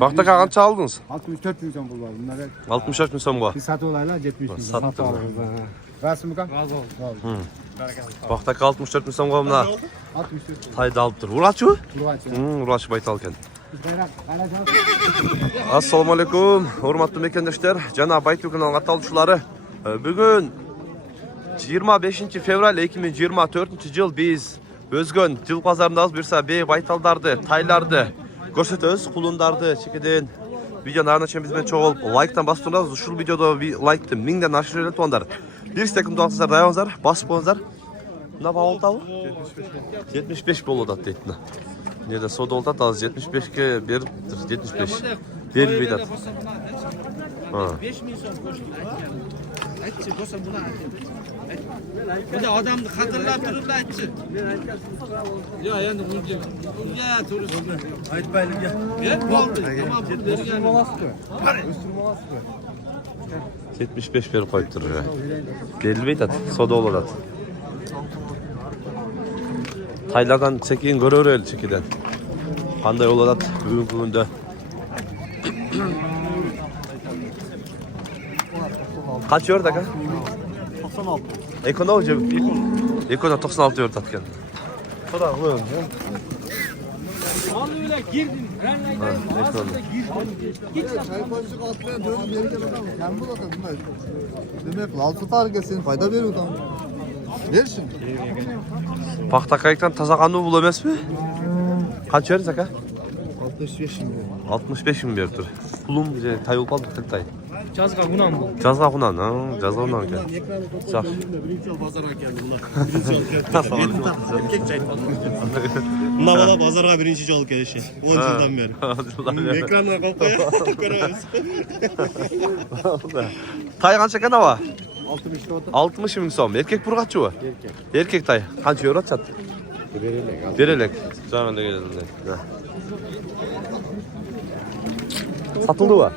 Bakta kança aldınız? 64 bin son bu var. Bunlar 64 bin son bu. bir satı olaylar 70 bin. Sattım. Razı mı kan? Razı ol. Bakta 64 bin son bu. 64. Tayda alıp dur. Uraç mı? Burgaç. Uraç baytalken. Assalamu alaikum. Hormatly mekendeşler. Jana Baytürk kanalına katılışçıları. Bugün 25 fevral 2024 yıl biz Özgön Jıl pazarındayız. Birsa bey baytaldardı, taylardı, görsetөбүз, kulundardı, çekeden videonun arasında bizden çok olup like'tan basıp durasız. Şu videoda bir like'tı 1000'den aşırı öyle tuğanlar. Bir istekim duaksızlar, dayanızlar, basıp olunuzlar. Ne bağlı tabi? 75 bol odat deyitini. Nerede soda odat az 75'ke bir 75. Değil bir dat. Ha. 5 milyon koştu. Aytçı bosa buna aytçı. Bir de adamı hatırlap durup da aytçı. Ya yani bunu diyor. Ya turist. Aytbaylı ya. Ben oldu. Tamam bu dergen. 75 bir koyup durur. Belli bir dat. Soda odat. Taylardan çekin görür el çekiden. Qanday olat bugünkü günde. Kaç euro da? 96. Ekono hocam. Ekono 96 euro tatken. Toda koyun. Vallahi öyle girdin. Ekono. Çaypazcık atlayan dönüp yeri gelen adam. Sen bu zaten bunlar. Demek lal tutar kesin fayda veriyor tam. Ver şimdi. Paxta kayıktan taza kanı bul emes mi? Kaç euro zaka? 65 şimdi. 65 mi berdir? Pulum bize tay olmadı tay. Cazga bunan bu. Жазға құнан, жазға құнан екен. Жақсы. Birinci yıl pazara geldi bunlar. Birinci yıl geldi. Erkek çaypazı. Bunlar valla pazara birinci yıl gelişi. 10 yıldan beri. Ekranlar kalkıyor. Görüyoruz. Tay қанша екен ава? 60 oldu. 60 мың сом. Еркек бұр қанша ва? Еркек тай. Қанша еуро сат? Берелек. Жаңында келді. Satıldı ва?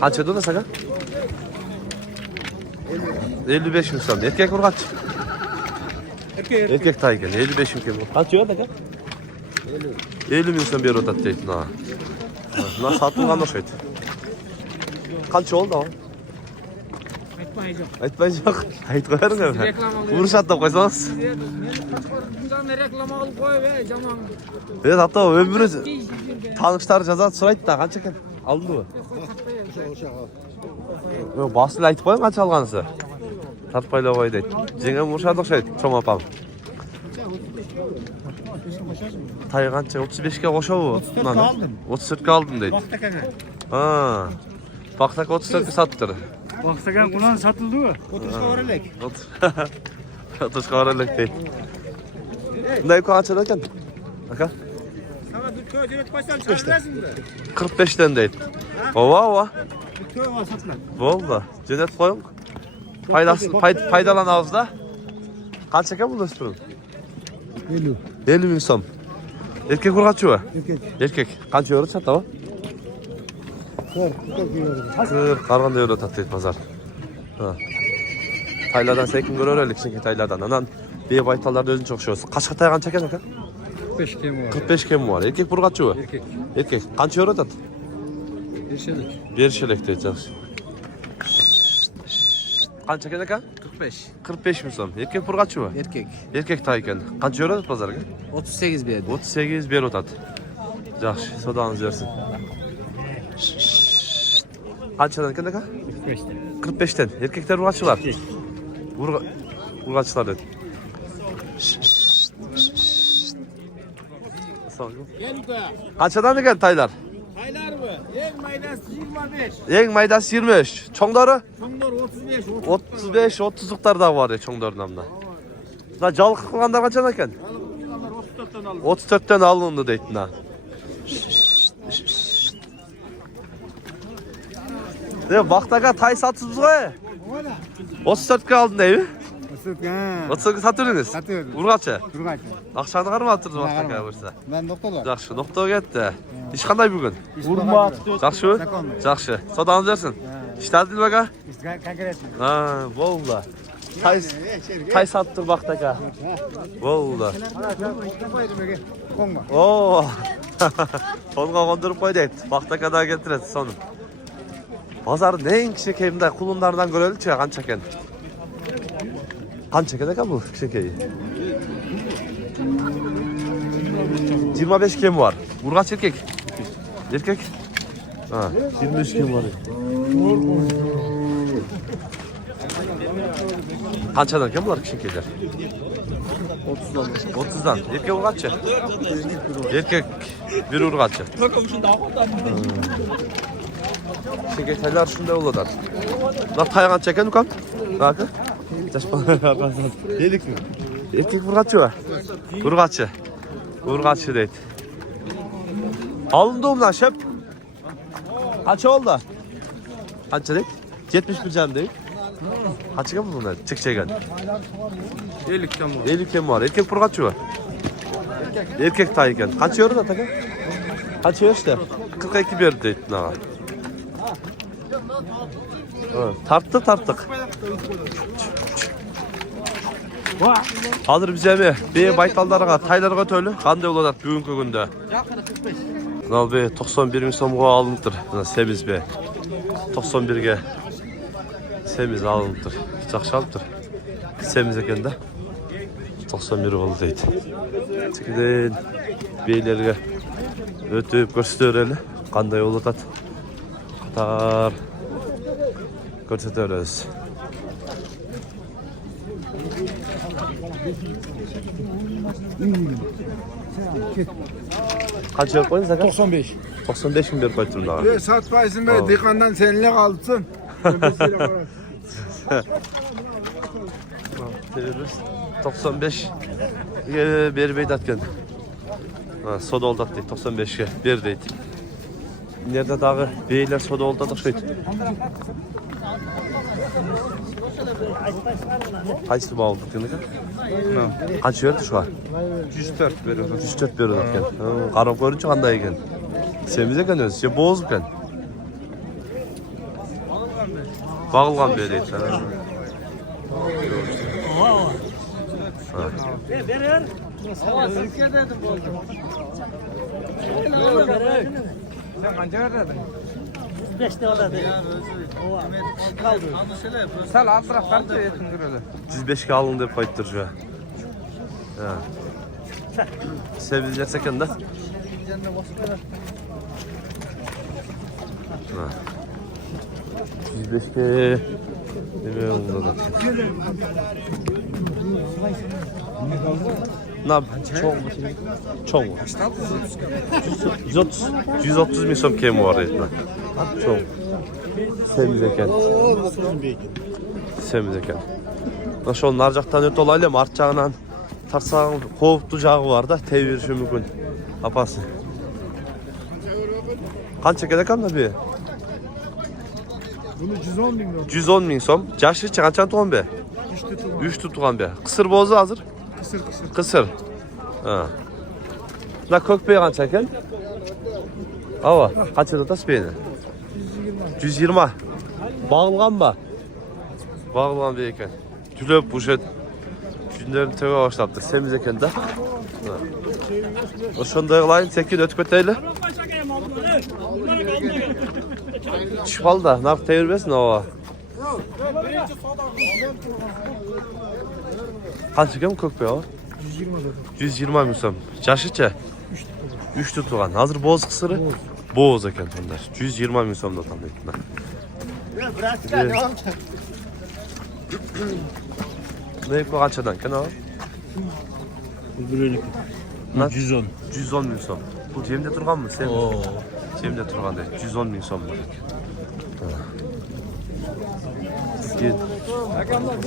Kaç ödün saka? 55 bin son. Erkek vur kaç? Erkek tayken 55 bin kim? Kaç ödün saka? 50 bin son bir odat deytin ha. Nasıl satılgan o şeydi? Kaç oldu o? Aytmayacağım. Aytmayacak. Ayt koyarın ya. Reklam alıyor. Vuruş atıp koysanız. Bundan reklam alıp koy be tamam. Evet hatta ömrünüz tanışlar жазат сұрайды да қанша екен алдыңды ғой басында айтып қойың қанша алғанысы тартпайлап қой дейді жеңгем ұршады ұқсайды чоң апам тай қанша 35-ке қоша ғой 34-ке алдым дейді бақтак 34-ке сатып тұр Baksagan kunan satıldı mı? 30'a var elek. 30'қа бар элек дейді мындай қаншада екен ака Sana bir köy direkt baştan çıkartırsın mı? 45'ten deydi ова Köy var satılan. болды жөнелтіп қойың пайдаланамыз да қанша екен бұл өспірім 50 мың сом еркек бір қанша ма еркек қанша еуро сатты ма 40 қарғанда еуро тат дейді базар тайлардан секін көрер әлі кішкентай тайлардан анан бей байталдарды өзінше ұқсайсыз қашқа тай қанша екен ака 45 kemi var. 45 кем бар еркек бір қанша ма еркек қанша еуро тат Бершелек дейді жақсы. Қанша екен екен? 45. 45 мың сом. Еркек бір қанша ма? Erkek. Еркек тай екен. Қанша еуро базарға? 38 berdi. 38 беріп отады. Жақсы, содаңыз берсін. Қаншадан екен екен? 45'ten. Erkekler бір қаншалар? Бір қаншалар деді. Қаншадан екен тайлар? Haylar mı? En maydası 25. Ең майдасы 23. Çoңдары? Sonlar 35. 35, 30'luklar da var ya çoңдардың namına. Da жалқы қылғандар қаншадан екен? 34'ten aldım. 34'ten alındı deytin ha. Бақтаға тай сатсыз ғой? 34'ke aldın değil mi? 34'ke satırdınız? Satırdım. Urgaç'a? Burgaç. Ақшаны қарматтырды Бақтаға көрсе. Ben doktorlar. Жақсы, ноқтау кетті. Ешқандай бүгін? Urma. Жақсы ма? Жақсы. Содаңыз берсін. İştadil baka? Kankaret. Ha, болды. Тай саттыр Бақтаға. Болды. Konma. Oo, Songa kondurup koy deydi. Vakta kadar getiredi sonu. Pazarın en kişekeyimde kulunlardan göreli çığa kança eken. Kança eken eken bu kişekeyi. 25 kem var. Urgaç erkek. Erkek. Ha, 25 kem var. Kançadan kem var kişekeyler? 30'dan. Erkek urgaççı. Erkek bir urgaççı. Kişekeyler şunda uladılar. Lan tayagan çeken ukam. Bakın. Dedik mi? Erkek urgaççı var. Urgaççı. Urgaççı deydi. Alındı mı lan şep? Kaç oldu? Kaç deydi? 71 cam deydi. Kaç kem bunlar? Çık çeken. 50 kem var. 50 kem var. Erkek urgaççı var. Erkek tayken. Kaç euro da takın? Kaç euro işte? 42 bir deydi. Tarttık. Hazır bize mi? Bir baytallarına, taylarına töylü. Kanday olarak bugünkü günde. Nal be 91 bin so'mga alınıptır. Semiz be. 91'ge semiz alınıptır. Жақшалыптır. Semiz eкен de. 91 oldu deydi. Tikiden beylerge ötüp göstereli. Kanday olatat. Qatar göstereriz. Kaç yer koydun zaten? 95. 95 bin bir koydum daha. Satmayısın be, dikandan seninle kalsın. Terörist 95 bir beydatken. Soda oldu deydi 95'e bir deydi. Nerede dağı beyler soda oldu da şöyle. Kaçtı bağlı tuttuğunu kan? Kaç verdi şu an? 104 veriyoruz. 104 veriyorlar eken. Qarab görünce qanday eken? Semiz eken özü, sen boğuz eken. Bağılgan bir deydi. Sen kanca verdin? 5 lira değil. Sen alt taraftan da yetin öyle. 105 ke alın dep koyuptur şu an. Sevilecek eken de. Ha. 105 ke neme oldu da. Na çoğ. 130 bin so'm kemi var deydi. Çoğ. Semiz eken. Semiz eken. Ошол нар жактан өтө алайлы эми, арт жагынан тарсагың кооптуу жагы бар да, тебе бериши мүмкүн. Апасы. Канча керек анда бе? Bunu 110 bin lira. 110 bin so'm. Жашычы канчаны тууган бе? 3 тууган бе? Кысыр боозу азыр? Кысыр. Ha. Мына көкбей канча экен? Ава, канча атасыз бейни? 120. Багылган ба? Багылган бе экен. Tülöp buşet günlerini töge başlattı. Semiz eken de. Oşonday kılayın, tekin ötüp öteyle. Çıpal da, nak tevirmesin ova. Kaç eken kökbe o? 120 bin so'm. Jaşıça? 3 tutuğan. Hazır boz kısırı? Boz eken onlar. 120 bin so'm da tam deydi. Ne yapıyor kaçadan kan o? Böyle 110. 110 bin so'm. Bu cemde turgan mı sen? Cemde turgan değil. 110 bin so'm var. Git.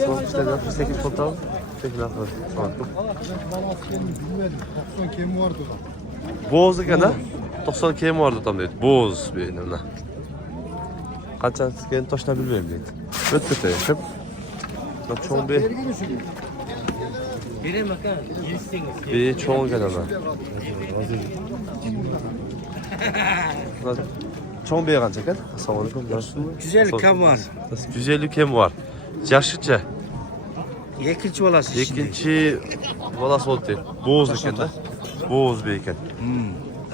Son işte 68 total. Tekin akıllı. Tamam. Bilmedim. 90 kemi vardı. Boğaz eken ha? 90 kemi vardı tam deydi. Boğaz benim ha. Kaçan sken toşna bilmem deydi. Ötbete yaşap. Çoğun bir... Vereyim bakalım. Bir çoğun gel ana. Çoğun bir kança eken? Assalamualaikum. 150 kem var. 150 kem var. Yaşıca. Yekinci olası şimdi. İkinci balası oldu deydi. Boğaz eken de. Boğaz bir eken.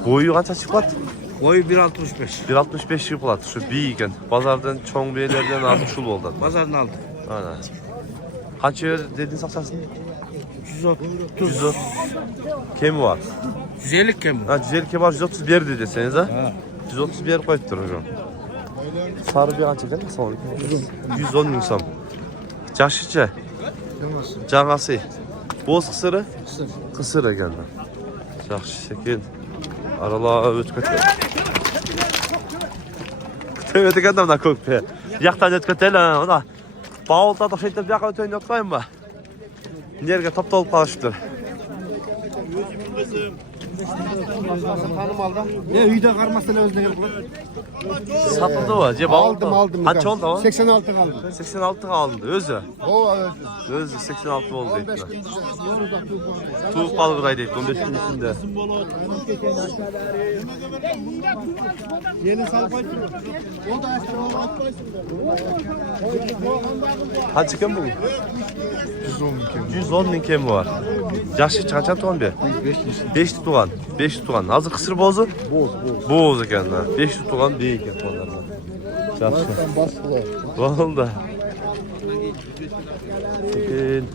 Boyu kança çıkıp atı? Boyu 1.65. 1.65 çıkıp atı. Şu büyük ekan. Bazardan çoğun beylerden artık şul oldu. Pazardan aldım. Ana. Kança dedin saksarsın? 130. Kemi var? 150 kem bu. Ha 150 kemi var 131 dedi deseniz ha? 131 koyup durur. Sarı bir kança değil mi? 110 bin som. Caşıca. Cağası. Boz kısırı? Kısır ekan. Yaxşı şekil. Aralar ötkөt. Kütüp ötken de mına kökpe. Yaqtan ötkötel ha. Ona bağılta da şeytep yaqa ötön yotmayın mı? Nerge toplolup kalışıptır. Ne uyda karmasıyla özüne gelip Satıldı mı? Cep aldım. Kaç oldu o? 86 kaldı. 86 aldı. Özü. O evet. Özü 86 oldu. 15 gün Tuğuk balığı deyip 15 gün içinde. Yeni salpay türü. O da Kaç çıkın bu? 110 bin 110 bin kemi var. Yaşı kaçan tuğan bir? 5 tuğan. 5 tuğan. Hazır kısır bozu? Boz ekan da. 5 tuğan değil ekan onlarla. Yaxşı. Vallahi. Sekin.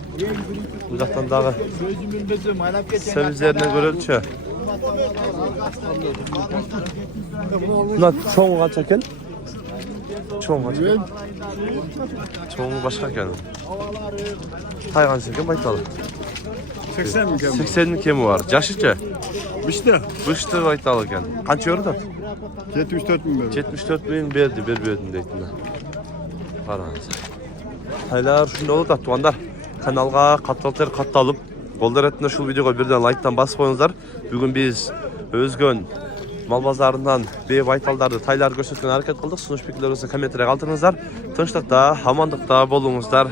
Uzaktan dağı. Semizlerine görülçü. Bunlar çoğu kaç ekan? Çoğu kaç ekan? Çoğu başka ekan. Taygan sekin baytalı. 80 mi 80 bin kemi var. Yaşıca? İşte. Bıştı baytalı ekan. Kança yordu? 74 bin böyle. 74 bin berdi, bir verdim deydim. Qarаңыз. Haylar şunda olur da tuğanlar. Kanalga kattaltır kattalım. Golдар etinde şu videoga birden like'tan basıp koyuңuzlar. Bugün biz Özgön mal bazarından bey baytaldарды taylar көрсөткөн аракет кылдык. Сунуш пикирлеріңізді комментария калтырыңыздар. Тынчтыкта, амандыкта болуңуздар.